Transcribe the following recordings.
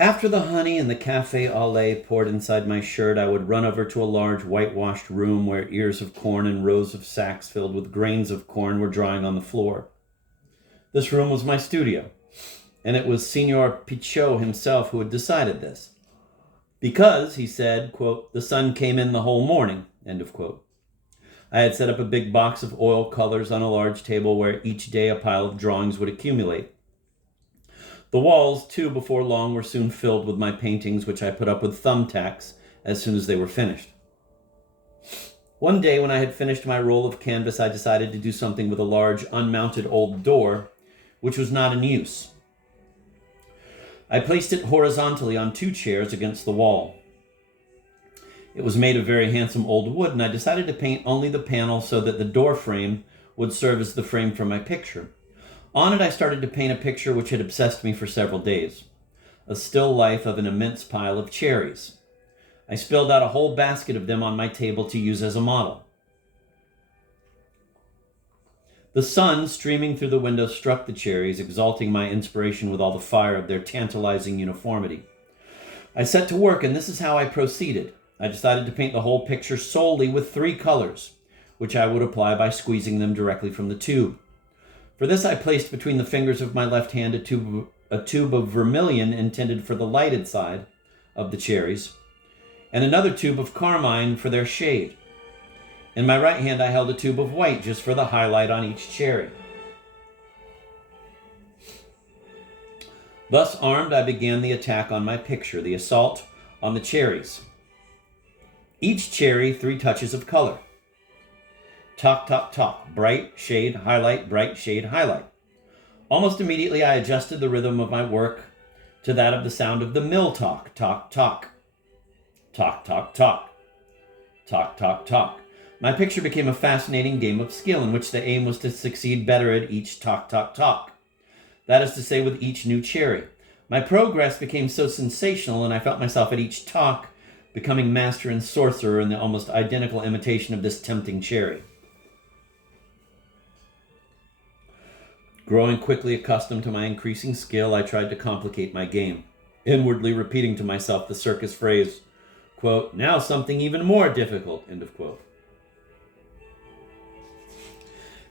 After the honey and the café au lait poured inside my shirt, I would run over to a large whitewashed room where ears of corn and rows of sacks filled with grains of corn were drying on the floor. This room was my studio, and it was Signor Pichot himself who had decided this. Because, he said, quote, the sun came in the whole morning, end of quote. I had set up a big box of oil colors on a large table where each day a pile of drawings would accumulate. The walls, too, before long, were soon filled with my paintings, which I put up with thumbtacks as soon as they were finished. One day, when I had finished my roll of canvas, I decided to do something with a large, unmounted old door, which was not in use. I placed it horizontally on 2 chairs against the wall. It was made of very handsome old wood, and I decided to paint only the panel so that the door frame would serve as the frame for my picture. On it, I started to paint a picture which had obsessed me for several days, a still life of an immense pile of cherries. I spilled out a whole basket of them on my table to use as a model. The sun, streaming through the window, struck the cherries, exalting my inspiration with all the fire of their tantalizing uniformity. I set to work, and this is how I proceeded. I decided to paint the whole picture solely with 3 colors, which I would apply by squeezing them directly from the tube. For this, I placed between the fingers of my left hand a tube of vermilion intended for the lighted side of the cherries, and another tube of carmine for their shade. In my right hand, I held a tube of white just for the highlight on each cherry. Thus armed, I began the attack on my picture, the assault on the cherries. Each cherry, 3 touches of color. Talk, talk, talk. Bright, shade, highlight, bright, shade, highlight. Almost immediately, I adjusted the rhythm of my work to that of the sound of the mill talk. Talk, talk. Talk, talk, talk. Talk, talk, talk. My picture became a fascinating game of skill in which the aim was to succeed better at each talk, talk, talk. That is to say, with each new cherry. My progress became so sensational, and I felt myself at each talk becoming master and sorcerer in the almost identical imitation of this tempting cherry. Growing quickly accustomed to my increasing skill, I tried to complicate my game, inwardly repeating to myself the circus phrase, quote, now something even more difficult, end of quote.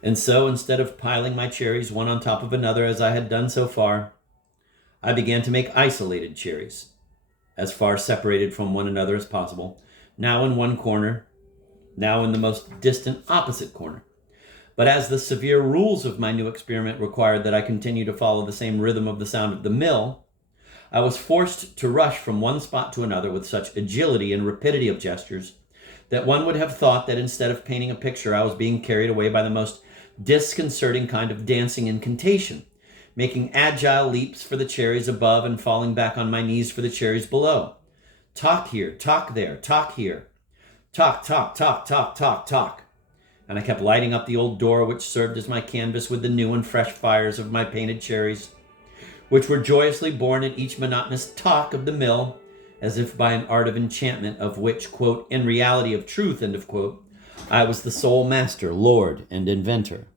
And so, instead of piling my cherries one on top of another as I had done so far, I began to make isolated cherries, as far separated from one another as possible, now in one corner, now in the most distant opposite corner. But as the severe rules of my new experiment required that I continue to follow the same rhythm of the sound of the mill, I was forced to rush from one spot to another with such agility and rapidity of gestures that one would have thought that instead of painting a picture, I was being carried away by the most disconcerting kind of dancing incantation, making agile leaps for the cherries above and falling back on my knees for the cherries below. Talk here, talk there, talk here. Talk, talk, talk, talk, talk, talk. And I kept lighting up the old door, which served as my canvas, with the new and fresh fires of my painted cherries, which were joyously born at each monotonous talk of the mill, as if by an art of enchantment, of which, quote, in reality of truth, end of quote, I was the sole master, lord, and inventor.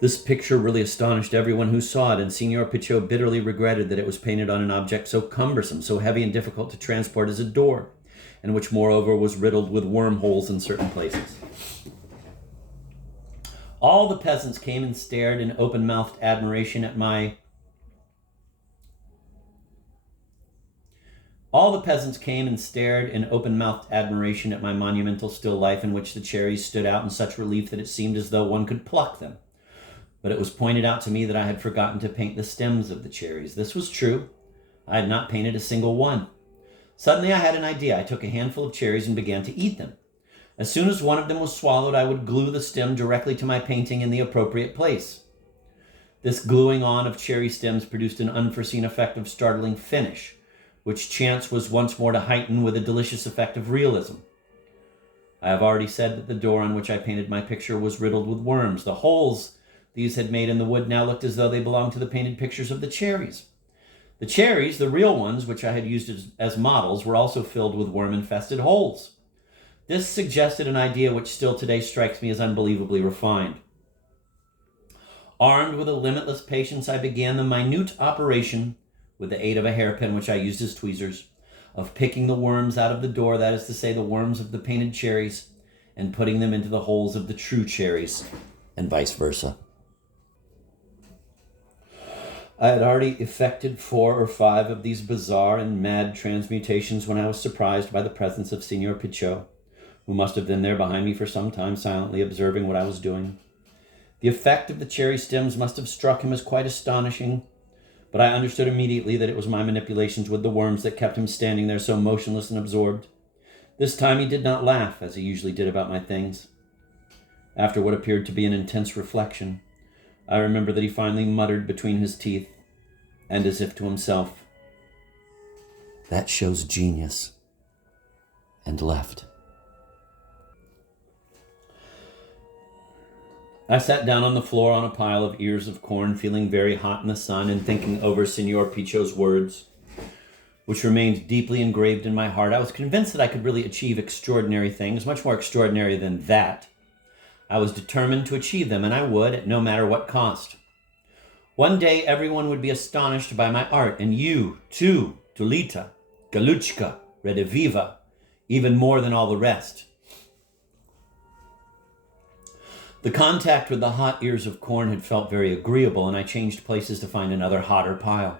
This picture really astonished everyone who saw it, and Signor Pichot bitterly regretted that it was painted on an object so cumbersome, so heavy and difficult to transport as a door, and which moreover was riddled with wormholes in certain places. All the peasants came and stared in open-mouthed admiration at my monumental still life, in which the cherries stood out in such relief that it seemed as though one could pluck them. But it was pointed out to me that I had forgotten to paint the stems of the cherries. This was true. I had not painted a single one. Suddenly I had an idea. I took a handful of cherries and began to eat them. As soon as one of them was swallowed, I would glue the stem directly to my painting in the appropriate place. This gluing on of cherry stems produced an unforeseen effect of startling finish, which chance was once more to heighten with a delicious effect of realism. I have already said that the door on which I painted my picture was riddled with worms. The holes these had made in the wood now looked as though they belonged to the painted pictures of the cherries. The cherries, the real ones, which I had used as models, were also filled with worm-infested holes. This suggested an idea which still today strikes me as unbelievably refined. Armed with a limitless patience, I began the minute operation with the aid of a hairpin which I used as tweezers, of picking the worms out of the door, that is to say, the worms of the painted cherries, and putting them into the holes of the true cherries, and vice versa. I had already effected 4 or 5 of these bizarre and mad transmutations when I was surprised by the presence of Signor Pichot, who must have been there behind me for some time, silently observing what I was doing. The effect of the cherry stems must have struck him as quite astonishing, but I understood immediately that it was my manipulations with the worms that kept him standing there so motionless and absorbed. This time he did not laugh, as he usually did about my things. After what appeared to be an intense reflection, I remember that he finally muttered between his teeth, and as if to himself, "That shows genius," and left. I sat down on the floor on a pile of ears of corn, feeling very hot in the sun and thinking over Signor Pichot's words, which remained deeply engraved in my heart. I was convinced that I could really achieve extraordinary things, much more extraordinary than that. I was determined to achieve them, and I would, at no matter what cost. One day, everyone would be astonished by my art, and you, too, Tulita, Galuchka, Rediviva, even more than all the rest. The contact with the hot ears of corn had felt very agreeable, and I changed places to find another hotter pile.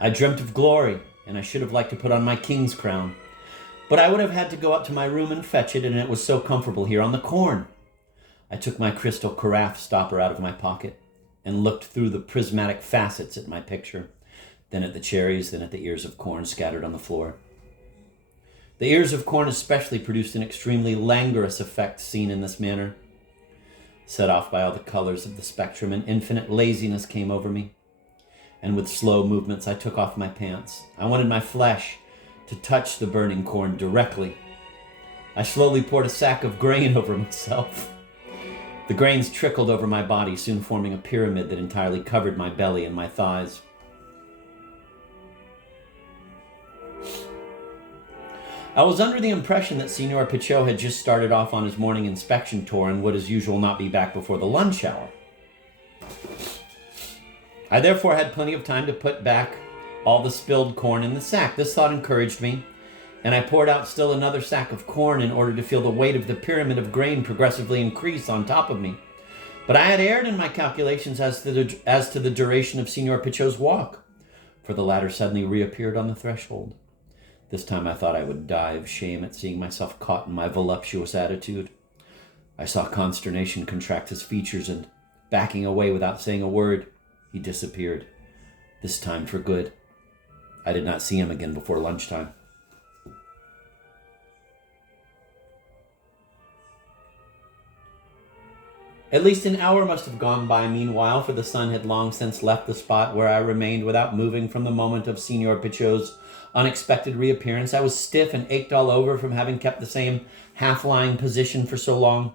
I dreamt of glory, and I should have liked to put on my king's crown, but I would have had to go up to my room and fetch it, and it was so comfortable here on the corn. I took my crystal carafe stopper out of my pocket and looked through the prismatic facets at my picture, then at the cherries, then at the ears of corn scattered on the floor. The ears of corn especially produced an extremely languorous effect seen in this manner. Set off by all the colors of the spectrum, an infinite laziness came over me, and with slow movements I took off my pants. I wanted my flesh to touch the burning corn directly. I slowly poured a sack of grain over myself. The grains trickled over my body, soon forming a pyramid that entirely covered my belly and my thighs. I was under the impression that Signor Pichot had just started off on his morning inspection tour and would, as usual, not be back before the lunch hour. I therefore had plenty of time to put back all the spilled corn in the sack. This thought encouraged me, and I poured out still another sack of corn in order to feel the weight of the pyramid of grain progressively increase on top of me. But I had erred in my calculations as to the duration of Signor Pichot's walk, for the latter suddenly reappeared on the threshold. This time I thought I would die of shame at seeing myself caught in my voluptuous attitude. I saw consternation contract his features, and, backing away without saying a word, he disappeared, this time for good. I did not see him again before lunchtime. At least an hour must have gone by meanwhile, for the sun had long since left the spot where I remained without moving from the moment of Signor Pichot's unexpected reappearance. I was stiff and ached all over from having kept the same half-lying position for so long.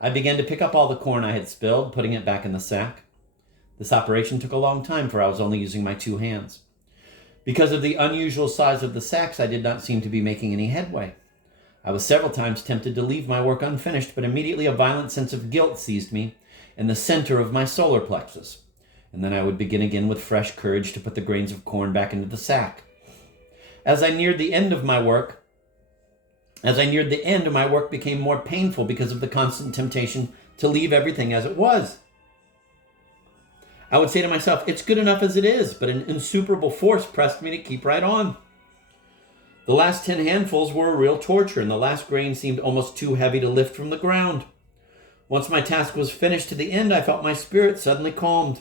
I began to pick up all the corn I had spilled, putting it back in the sack. This operation took a long time, for I was only using my 2 hands. Because of the unusual size of the sacks, I did not seem to be making any headway. I was several times tempted to leave my work unfinished, but immediately a violent sense of guilt seized me in the center of my solar plexus, and then I would begin again with fresh courage to put the grains of corn back into the sack. As I neared the end, my work became more painful because of the constant temptation to leave everything as it was. I would say to myself, it's good enough as it is, but an insuperable force pressed me to keep right on. The last 10 handfuls were a real torture, and the last grain seemed almost too heavy to lift from the ground. Once my task was finished to the end, I felt my spirit suddenly calmed.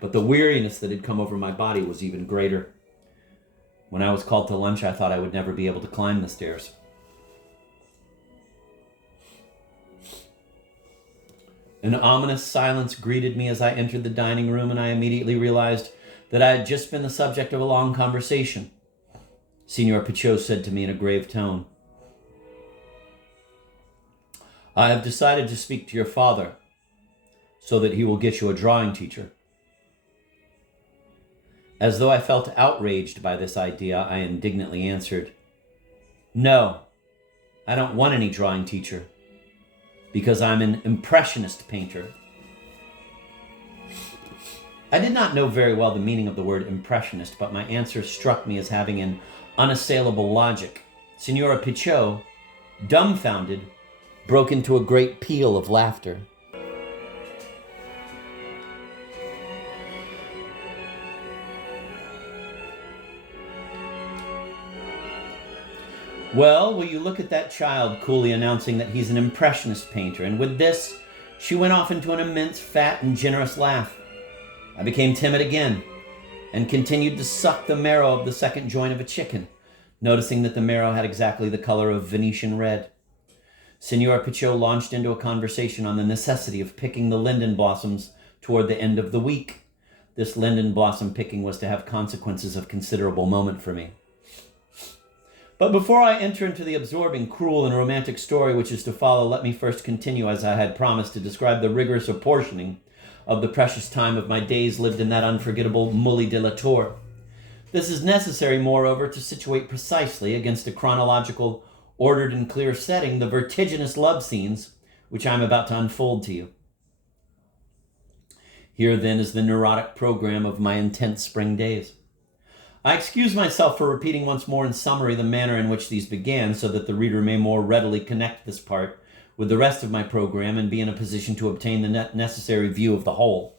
But the weariness that had come over my body was even greater. When I was called to lunch, I thought I would never be able to climb the stairs. An ominous silence greeted me as I entered the dining room, and I immediately realized that I had just been the subject of a long conversation. Signor Pichot said to me in a grave tone, "I have decided to speak to your father so that he will get you a drawing teacher." As though I felt outraged by this idea, I indignantly answered, "No, I don't want any drawing teacher, because I'm an impressionist painter." I did not know very well the meaning of the word impressionist, but my answer struck me as having an unassailable logic. Signora Pichot, dumbfounded, broke into a great peal of laughter. Well, will you look at that child, coolly announcing that he's an impressionist painter, and with this, she went off into an immense, fat, and generous laugh. I became timid again, and continued to suck the marrow of the second joint of a chicken, noticing that the marrow had exactly the color of Venetian red. Signora Pichot launched into a conversation on the necessity of picking the linden blossoms toward the end of the week. This linden blossom picking was to have consequences of considerable moment for me. But before I enter into the absorbing, cruel, and romantic story which is to follow, let me first continue, as I had promised, to describe the rigorous apportioning of the precious time of my days lived in that unforgettable Mully de la Tour. This is necessary, moreover, to situate precisely against a chronological, ordered and clear setting the vertiginous love scenes which I am about to unfold to you. Here, then, is the neurotic program of my intense spring days. I excuse myself for repeating once more in summary the manner in which these began, so that the reader may more readily connect this part with the rest of my program and be in a position to obtain the necessary view of the whole.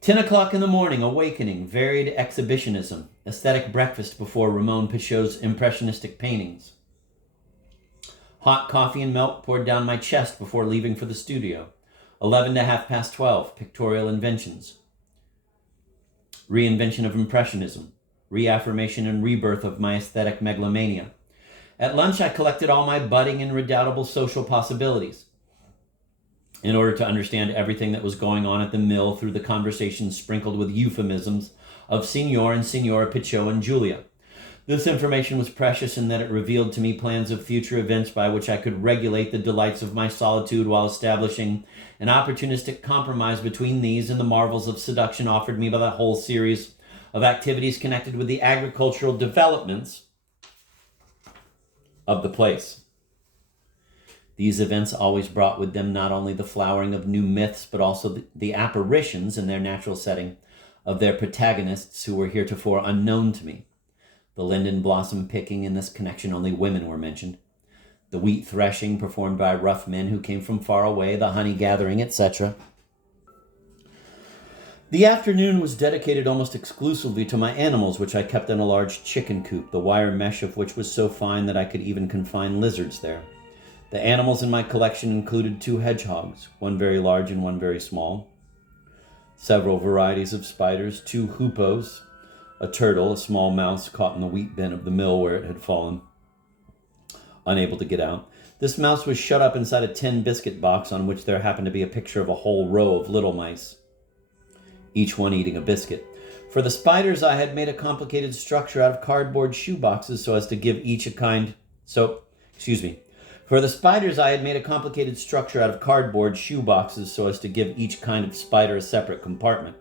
$10 in the morning, awakening, varied exhibitionism, aesthetic breakfast before Ramon Pichot's impressionistic paintings. Hot coffee and milk poured down my chest before leaving for the studio. 11 to 12:30, pictorial inventions. Reinvention of Impressionism, reaffirmation and rebirth of my aesthetic megalomania. At lunch, I collected all my budding and redoubtable social possibilities in order to understand everything that was going on at the mill through the conversations sprinkled with euphemisms of Signor and Signora Pichot and Julia. This information was precious in that it revealed to me plans of future events by which I could regulate the delights of my solitude while establishing an opportunistic compromise between these and the marvels of seduction offered me by the whole series of activities connected with the agricultural developments of the place. These events always brought with them not only the flowering of new myths, but also the apparitions in their natural setting of their protagonists who were heretofore unknown to me. The linden blossom picking, in this connection only women were mentioned. The wheat threshing performed by rough men who came from far away, the honey gathering, etc. The afternoon was dedicated almost exclusively to my animals, which I kept in a large chicken coop, the wire mesh of which was so fine that I could even confine lizards there. The animals in my collection included 2 hedgehogs, one very large and one very small, several varieties of spiders, 2 hoopos, a turtle, a small mouse caught in the wheat bin of the mill where it had fallen, unable to get out. This mouse was shut up inside a tin biscuit box on which there happened to be a picture of a whole row of little mice, each one eating a biscuit. For the spiders, I had made a complicated structure out of cardboard shoe boxes so as to give each a kind... For the spiders, I had made a complicated structure out of cardboard shoe boxes so as to give each kind of spider a separate compartment,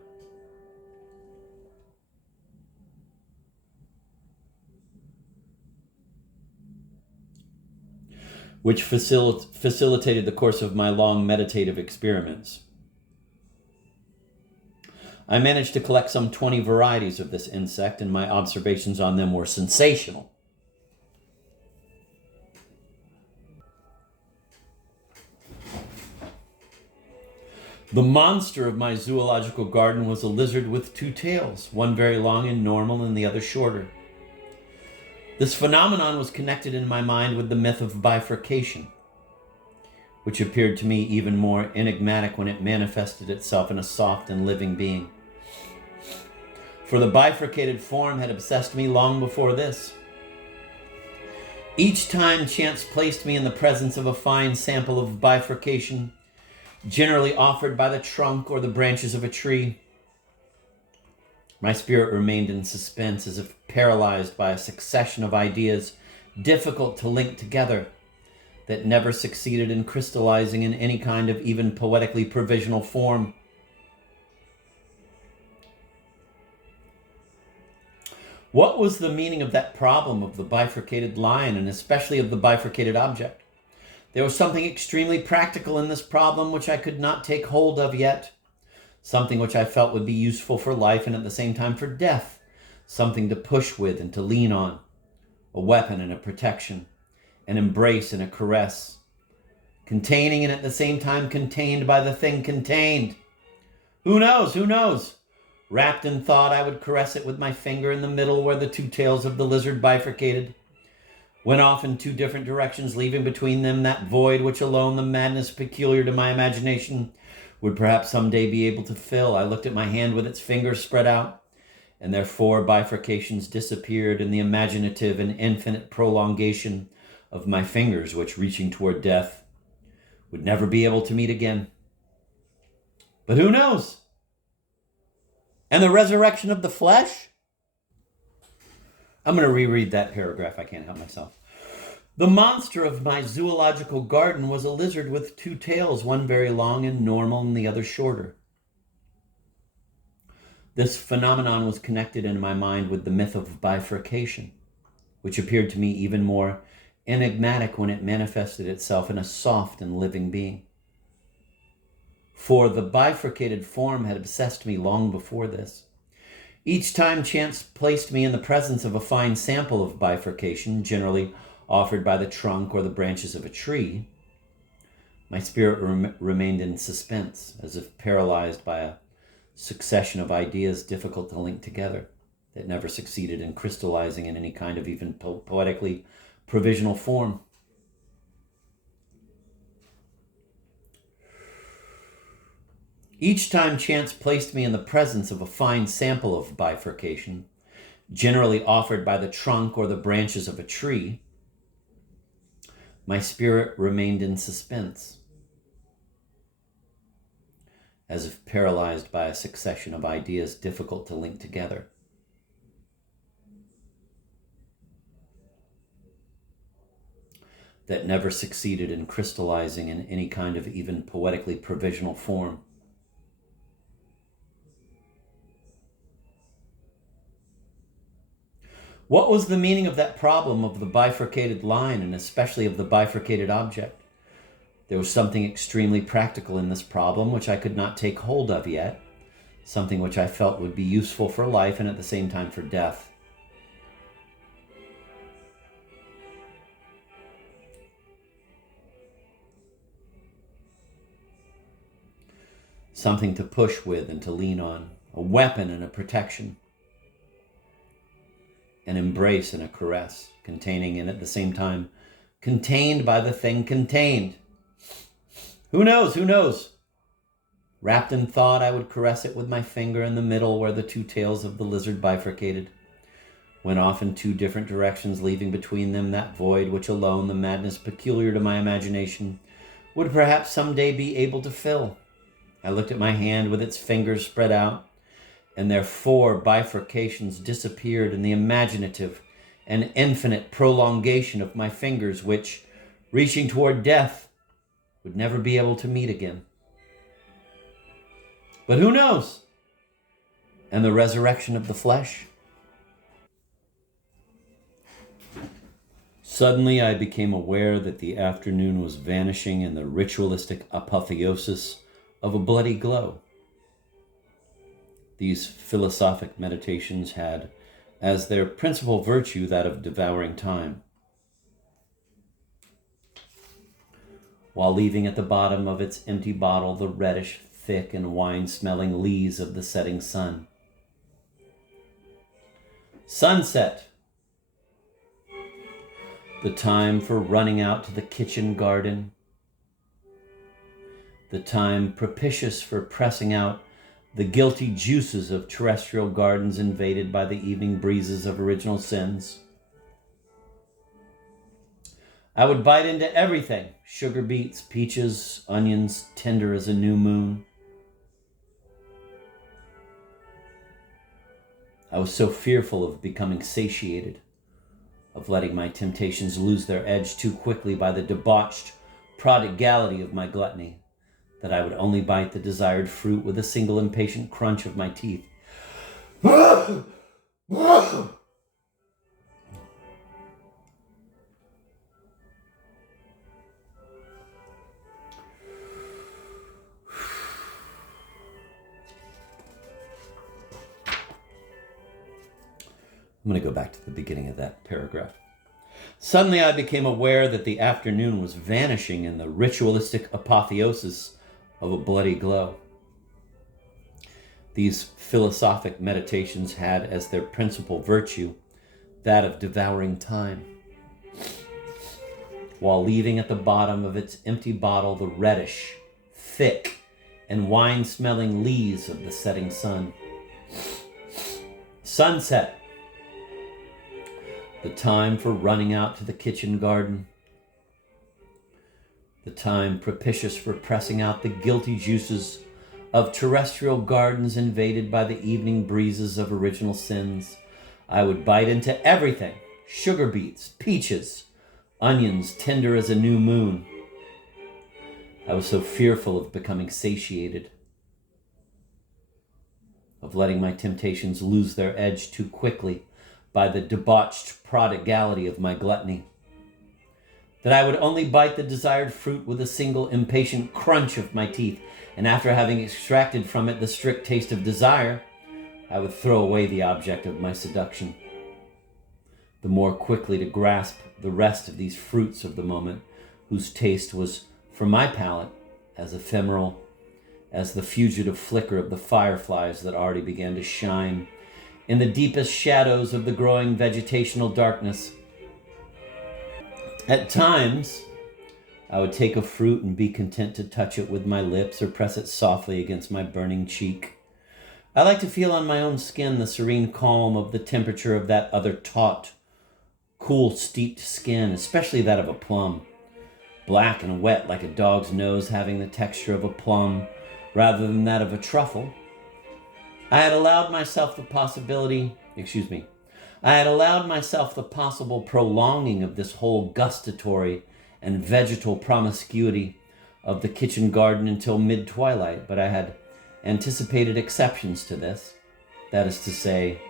which facilitated the course of my long meditative experiments. I managed to collect some 20 varieties of this insect, and my observations on them were sensational. The monster of my zoological garden was a lizard with 2 tails, one very long and normal and the other shorter. This phenomenon was connected in my mind with the myth of bifurcation, which appeared to me even more enigmatic when it manifested itself in a soft and living being. For the bifurcated form had obsessed me long before this. Each time chance placed me in the presence of a fine sample of bifurcation, generally offered by the trunk or the branches of a tree, my spirit remained in suspense, as if paralyzed by a succession of ideas difficult to link together, that never succeeded in crystallizing in any kind of even poetically provisional form. What was the meaning of that problem of the bifurcated line, and especially of the bifurcated object? There was something extremely practical in this problem which I could not take hold of yet, something which I felt would be useful for life and at the same time for death, something to push with and to lean on, a weapon and a protection, an embrace and a caress, containing and at the same time contained by the thing contained. Who knows? Who knows? Wrapped in thought, I would caress it with my finger in the middle where the two tails of the lizard bifurcated, went off in two different directions, leaving between them that void which alone the madness peculiar to my imagination would perhaps someday be able to fill. I looked at my hand with its fingers spread out, and their four bifurcations disappeared in the imaginative and infinite prolongation of my fingers, which, reaching toward death, would never be able to meet again. But who knows? And the resurrection of the flesh? I'm going to reread that paragraph. I can't help myself. The monster of my zoological garden was a lizard with two tails, one very long and normal and the other shorter. This phenomenon was connected in my mind with the myth of bifurcation, which appeared to me even more enigmatic when it manifested itself in a soft and living being. For the bifurcated form had obsessed me long before this. Each time chance placed me in the presence of a fine sample of bifurcation, generally offered by the trunk or the branches of a tree, my spirit remained in suspense, as if paralyzed by a succession of ideas difficult to link together, that never succeeded in crystallizing in any kind of even poetically provisional form. Each time chance placed me in the presence of a fine sample of bifurcation, generally offered by the trunk or the branches of a tree, my spirit remained in suspense, as if paralyzed by a succession of ideas difficult to link together. That never succeeded in crystallizing in any kind of even poetically provisional form. What was the meaning of that problem of the bifurcated line, and especially of the bifurcated object? There was something extremely practical in this problem which I could not take hold of yet, something which I felt would be useful for life and at the same time for death. Something to push with and to lean on, a weapon and a protection, an embrace and a caress, containing and at the same time contained by the thing contained. Who knows? Who knows? Wrapped in thought, I would caress it with my finger in the middle where the two tails of the lizard bifurcated, went off in two different directions, leaving between them that void which alone the madness peculiar to my imagination would perhaps someday be able to fill. I looked at my hand with its fingers spread out, and their four bifurcations disappeared in the imaginative and infinite prolongation of my fingers, which, reaching toward death, would never be able to meet again. But who knows? And the resurrection of the flesh? Suddenly I became aware that the afternoon was vanishing in the ritualistic apotheosis of a bloody glow. These philosophic meditations had as their principal virtue that of devouring time, while leaving at the bottom of its empty bottle the reddish, thick, and wine-smelling lees of the setting sun. Sunset! The time for running out to the kitchen garden, the time propitious for pressing out the guilty juices of terrestrial gardens invaded by the evening breezes of original sins. I would bite into everything, sugar beets, peaches, onions, tender as a new moon. I was so fearful of becoming satiated, of letting my temptations lose their edge too quickly by the debauched prodigality of my gluttony, that I would only bite the desired fruit with a single impatient crunch of my teeth. I'm going to go back to the beginning of that paragraph. Suddenly I became aware that the afternoon was vanishing in the ritualistic apotheosis of a bloody glow. These philosophic meditations had as their principal virtue that of devouring time, while leaving at the bottom of its empty bottle the reddish, thick, and wine-smelling lees of the setting sun. Sunset. The time for running out to the kitchen garden. The time propitious for pressing out the guilty juices of terrestrial gardens invaded by the evening breezes of original sins. I would bite into everything: sugar beets, peaches, onions tender as a new moon. I was so fearful of becoming satiated, of letting my temptations lose their edge too quickly by the debauched prodigality of my gluttony, that I would only bite the desired fruit with a single impatient crunch of my teeth, and after having extracted from it the strict taste of desire, I would throw away the object of my seduction, the more quickly to grasp the rest of these fruits of the moment, whose taste was for my palate as ephemeral as the fugitive flicker of the fireflies that already began to shine in the deepest shadows of the growing vegetational darkness. At times, I would take a fruit and be content to touch it with my lips or press it softly against my burning cheek. I like to feel on my own skin the serene calm of the temperature of that other taut, cool, steeped skin, especially that of a plum, black and wet like a dog's nose, having the texture of a plum rather than that of a truffle. I had allowed myself the possible prolonging of this whole gustatory and vegetal promiscuity of the kitchen garden until mid-twilight, but I had anticipated exceptions to this. That is to say,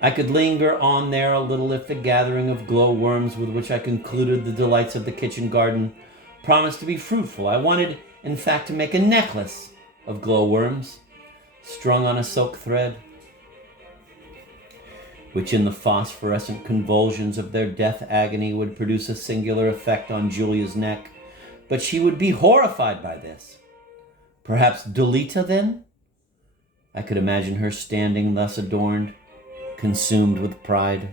I could linger on there a little if the gathering of glowworms with which I concluded the delights of the kitchen garden promised to be fruitful. I wanted, in fact, to make a necklace of glowworms strung on a silk thread, which in the phosphorescent convulsions of their death agony would produce a singular effect on Julia's neck. But she would be horrified by this. Perhaps Dolita, then? I could imagine her standing thus adorned, consumed with pride.